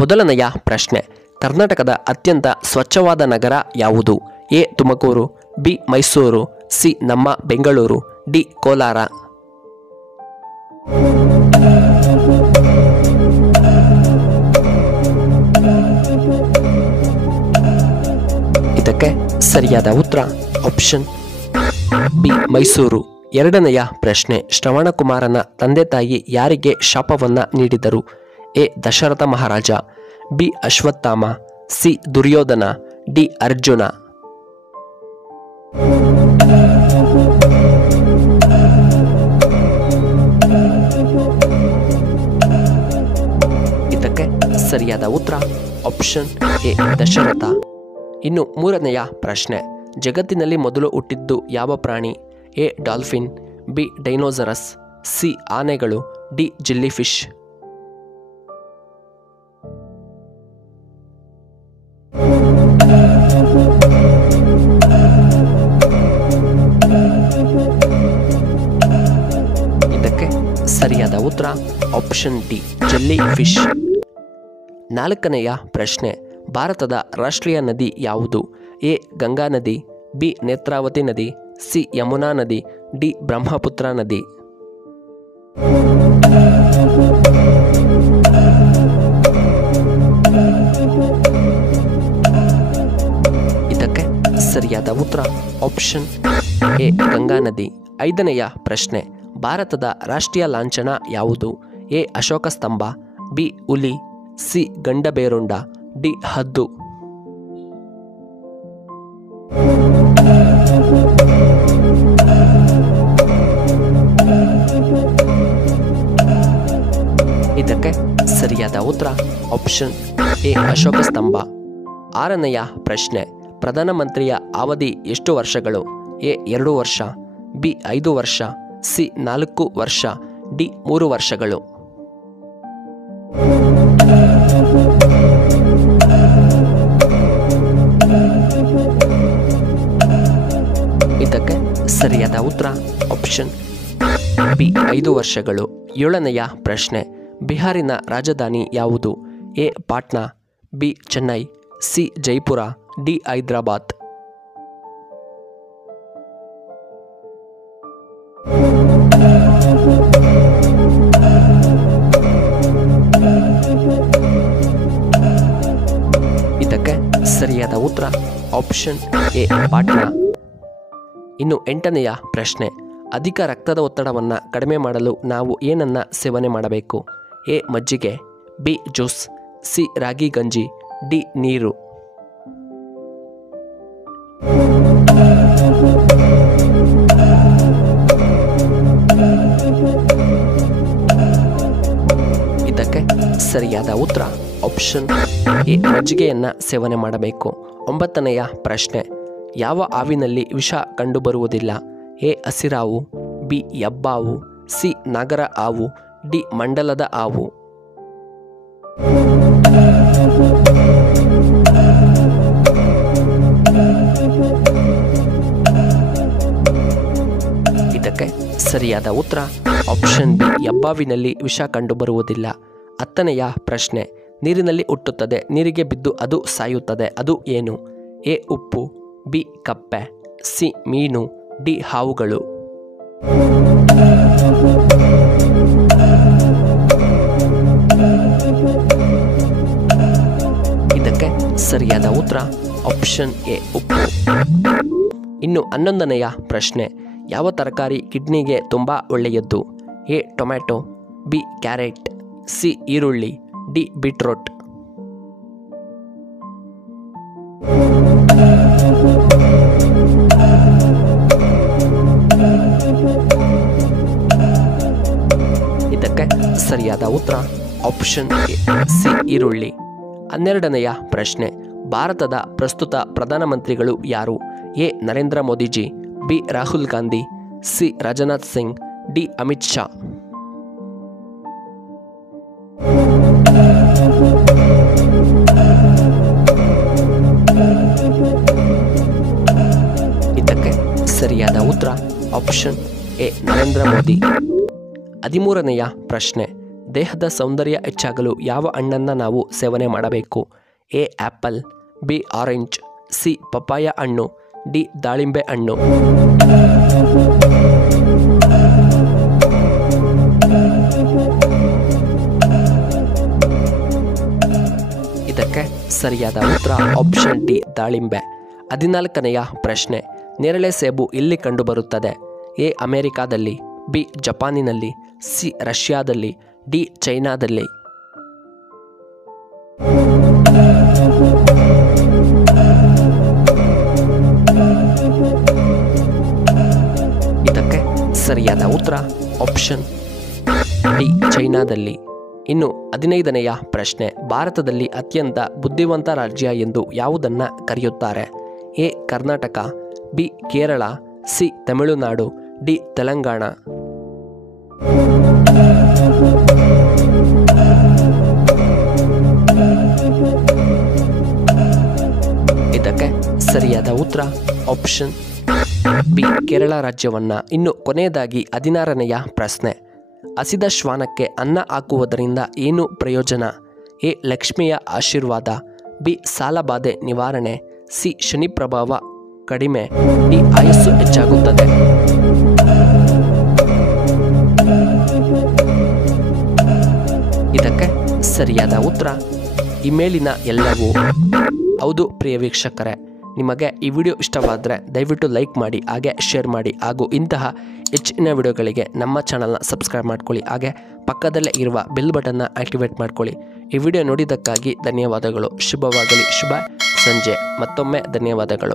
ಮೊದಲನೆಯ ಪ್ರಶ್ನೆ, ಕರ್ನಾಟಕದ ಅತ್ಯಂತ ಸ್ವಚ್ಛವಾದ ನಗರ ಯಾವುದು? A Tumakuru, B Mysuru, C ನಮ್ಮ ಬೆಂಗಳೂರು, ಡಿ ಕೋಲಾರ. ಇದಕ್ಕೆ ಸರಿಯಾದ ಉತ್ತರ ಆಪ್ಷನ್ ಬಿ ಮೈಸೂರು. ಎರಡನೆಯ ಪ್ರಶ್ನೆ, ಶ್ರವಣಕುಮಾರನ ತಂದೆ ತಾಯಿ ಯಾರಿಗೆ ಶಾಪವನ್ನ ನೀಡಿದರು? A Dasharatha Maharaja, B Ashwatthama, C Duryodhana, D Arjuna. ಇದಕ್ಕೆ ಸರಿಯಾದ ಉತ್ತರ ಆಪ್ಷನ್ ಎ ದಶರಥ. ಇನ್ನು ಮೂರನೆಯ ಪ್ರಶ್ನೆ, ಜಗತ್ತಿನಲ್ಲಿ ಮೊದಲು ಹುಟ್ಟಿದ್ದು ಯಾವ ಪ್ರಾಣಿ? A dolphin, B dinosaurs, C ಆನೆಗಳು, ಡಿ ಜಿಲ್ಲಿಫಿಶ್. ಇದಕ್ಕೆ ಸರಿಯಾದ ಉತ್ತರ ಆಪ್ಷನ್ ಡಿ ಜೆಲ್ಲಿ ಫಿಶ್. ನಾಲ್ಕನೆಯ ಪ್ರಶ್ನೆ, ಭಾರತದ ರಾಷ್ಟ್ರೀಯ ನದಿ ಯಾವುದು? ಎ ಗಂಗಾ ನದಿ, ಬಿ ನೇತ್ರಾವತಿ ನದಿ, ಸಿ ಯಮುನಾ ನದಿ, ಡಿ ಬ್ರಹ್ಮಪುತ್ರ ನದಿ. ಇದಕ್ಕೆ ಸರಿಯಾದ ಉತ್ತರ ಆಪ್ಷನ್ ಎ ಗಂಗಾ ನದಿ. ಐದನೆಯ ಪ್ರಶ್ನೆ, ಭಾರತದ ರಾಷ್ಟ್ರೀಯ ಲಾಂಛನ ಯಾವುದು? ಎ ಅಶೋಕ ಸ್ತಂಭ, ಬಿ ಹುಲಿ, ಸಿ ಗಂಡಬೇರುಂಡ, ಡಿ ಹದ್ದು. ಇದಕ್ಕೆ ಸರಿಯಾದ ಉತ್ತರ ಆಪ್ಷನ್ ಎ ಅಶೋಕ ಸ್ತಂಭ. ಆರನೆಯ ಪ್ರಶ್ನೆ, ಪ್ರಧಾನಮಂತ್ರಿಯ ಅವಧಿ ಎಷ್ಟು ವರ್ಷಗಳು? ಎ 2 ವರ್ಷ, ಬಿ 5 ವರ್ಷ, ಸಿ 4 ವರ್ಷ, ಡಿ 3 ವರ್ಷಗಳು. ಇದಕ್ಕೆ ಸರಿಯಾದ ಉತ್ತರ ಆಪ್ಷನ್ ಬಿ 5 ವರ್ಷಗಳು. ಏಳನೆಯ ಪ್ರಶ್ನೆ, ಬಿಹಾರಿನ ರಾಜಧಾನಿ ಯಾವುದು? A Patna, B Chennai, C Jaipur, D Hyderabad. ಇದಕ್ಕೆ ಸರಿಯಾದ ಉತ್ತರ ಆಪ್ಷನ್ ಎ ಪಾಟ್ನಾ. ಇನ್ನು ಎಂಟನೆಯ ಪ್ರಶ್ನೆ, ಅಧಿಕ ರಕ್ತದ ಒತ್ತಡವನ್ನು ಕಡಿಮೆ ಮಾಡಲು ನಾವು ಏನನ್ನ ಸೇವನೆ ಮಾಡಬೇಕು? ಎ ಮಜ್ಜಿಗೆ, ಬಿ ಜ್ಯೂಸ್, ಸಿ ರಾಗಿ ಗಂಜಿ, ಡಿ ನೀರು. ಇದಕ್ಕೆ ಸರಿಯಾದ ಉತ್ತರ ಆಪ್ಷನ್ ಎ ಮಜ್ಜಿಗೆಯನ್ನು ಸೇವನೆ ಮಾಡಬೇಕು. ಒಂಬತ್ತನೆಯ ಪ್ರಶ್ನೆ, ಯಾವ ಹಾವಿನಲ್ಲಿ ವಿಷ ಕಂಡುಬರುವುದಿಲ್ಲ? ಎ ಹಸಿರಾವು, ಬಿ ಹೆಬ್ಬಾವು, ಸಿ ನಾಗರ ಹಾವು, ಡಿ ಮಂಡಲದ ಹಾವು. ಇದಕ್ಕೆ ಸರಿಯಾದ ಉತ್ತರ ಆಪ್ಷನ್ ಬಿ ಹೆಬ್ಬಾವಿನಲ್ಲಿ ವಿಷ ಕಂಡುಬರುವುದಿಲ್ಲ. ಹತ್ತನೆಯ ಪ್ರಶ್ನೆ, ನೀರಿನಲ್ಲಿ ಹುಟ್ಟುತ್ತದೆ, ನೀರಿಗೆ ಬಿದ್ದು ಅದು ಸಾಯುತ್ತದೆ, ಅದು ಏನು? ಎ ಉಪ್ಪು, ಬಿ ಕಪ್ಪೆ, ಸಿ ಮೀನು, ಡಿ ಹಾವುಗಳು. ಇದಕ್ಕೆ ಸರಿಯಾದ ಉತ್ತರ ಆಪ್ಷನ್ ಎ ಉಪ್ಪು. ಇನ್ನು 11ನೆಯ ಪ್ರಶ್ನೆ, ಯಾವ ತರಕಾರಿ ಕಿಡ್ನಿಗೆ ತುಂಬ ಒಳ್ಳೆಯದ್ದು? A tomato, B carrot, C ಈರುಳ್ಳಿ, ಡಿ ಬೀಟ್ರೋಟ್. ಇದಕ್ಕೆ ಸರಿಯಾದ ಉತ್ತರ ಆಪ್ಷನ್ ಎ ಸಿ ಈರುಳ್ಳಿ. 12ನೆಯ ಪ್ರಶ್ನೆ, ಭಾರತದ ಪ್ರಸ್ತುತ ಪ್ರಧಾನಮಂತ್ರಿಗಳು ಯಾರು? A Narendra Modiji, B Rahul Gandhi, C Rajnath Singh, D Amit Shah. ಇದಕ್ಕೆ ಸರಿಯಾದ ಉತ್ತರ ಆಪ್ಷನ್ ಎ ನರೇಂದ್ರ ಮೋದಿ. 13ನೆಯ ಪ್ರಶ್ನೆ, ದೇಹದ ಸೌಂದರ್ಯ ಹೆಚ್ಚಾಗಲು ಯಾವ ಹಣ್ಣನ್ನು ನಾವು ಸೇವನೆ ಮಾಡಬೇಕು? A apple, B orange, C papaya ಹಣ್ಣು, ಡಿ ದಾಳಿಂಬೆ ಹಣ್ಣು. ಇದಕ್ಕೆ ಸರಿಯಾದ ಉತ್ತರ ಆಪ್ಷನ್ ಡಿ ದಾಳಿಂಬೆ. 14ನೆಯ ಪ್ರಶ್ನೆ, ನೇರಳೆ ಸೇಬು ಎಲ್ಲಿ ಕಂಡುಬರುತ್ತದೆ? ಎ ಅಮೆರಿಕಾದಲ್ಲಿ, ಬಿ ಜಪಾನಿನಲ್ಲಿ, ಸಿ ರಷ್ಯಾದಲ್ಲಿ, ಡಿ ಚೈನಾದಲ್ಲಿ. ಇದಕ್ಕೆ ಸರಿಯಾದ ಉತ್ತರ ಆಪ್ಷನ್ ಡಿ ಚೈನಾದಲ್ಲಿ. ಇನ್ನು 15ನೆಯ ಪ್ರಶ್ನೆ, ಭಾರತದಲ್ಲಿ ಅತ್ಯಂತ ಬುದ್ಧಿವಂತ ರಾಜ್ಯ ಎಂದು ಯಾವುದನ್ನು ಕರೆಯುತ್ತಾರೆ? A Karnataka, B Kerala, C Tamil Nadu, D Telangana. ಇದಕ್ಕೆ ಸರಿಯಾದ ಉತ್ತರ ಆಪ್ಷನ್ ಬಿ ಕೇರಳ ರಾಜ್ಯವನ್ನ. ಇನ್ನು ಕೊನೆಯದಾಗಿ 16ನೆಯ ಪ್ರಶ್ನೆ, ಹಸಿದ ಶ್ವಾನಕ್ಕೆ ಅನ್ನ ಹಾಕುವುದರಿಂದ ಏನು ಪ್ರಯೋಜನ? ಎ ಲಕ್ಷ್ಮಿಯ ಆಶೀರ್ವಾದ, ಬಿ ಸಾಲಬಾಧೆ ನಿವಾರಣೆ, ಸಿ ಶನಿ ಪ್ರಭಾವ ಕಡಿಮೆ, ಡಿ ಆಯಸ್ಸು ಹೆಚ್ಚಾಗುತ್ತದೆ. ಇದಕ್ಕೆ ಸರಿಯಾದ ಉತ್ತರ ಈ ಮೇಲಿನ ಎಲ್ಲವೂ ಹೌದು. ಪ್ರಿಯ ವೀಕ್ಷಕರೇ, ನಿಮಗೆ ಈ ವಿಡಿಯೋ ಇಷ್ಟವಾದರೆ ದಯವಿಟ್ಟು ಲೈಕ್ ಮಾಡಿ, ಹಾಗೆ ಶೇರ್ ಮಾಡಿ, ಹಾಗೂ ಇಂತಹ ಹೆಚ್ಚಿನ ವಿಡಿಯೋಗಳಿಗೆ ನಮ್ಮ ಚಾನಲ್ನ ಸಬ್ಸ್ಕ್ರೈಬ್ ಮಾಡ್ಕೊಳ್ಳಿ, ಹಾಗೆ ಪಕ್ಕದಲ್ಲೇ ಇರುವ ಬೆಲ್ ಬಟನ್ನ ಆಕ್ಟಿವೇಟ್ ಮಾಡ್ಕೊಳ್ಳಿ. ಈ ವಿಡಿಯೋ ನೋಡಿದ್ದಕ್ಕಾಗಿ ಧನ್ಯವಾದಗಳು. ಶುಭವಾಗಲಿ. ಶುಭ ಸಂಜೆ. ಮತ್ತೊಮ್ಮೆ ಧನ್ಯವಾದಗಳು.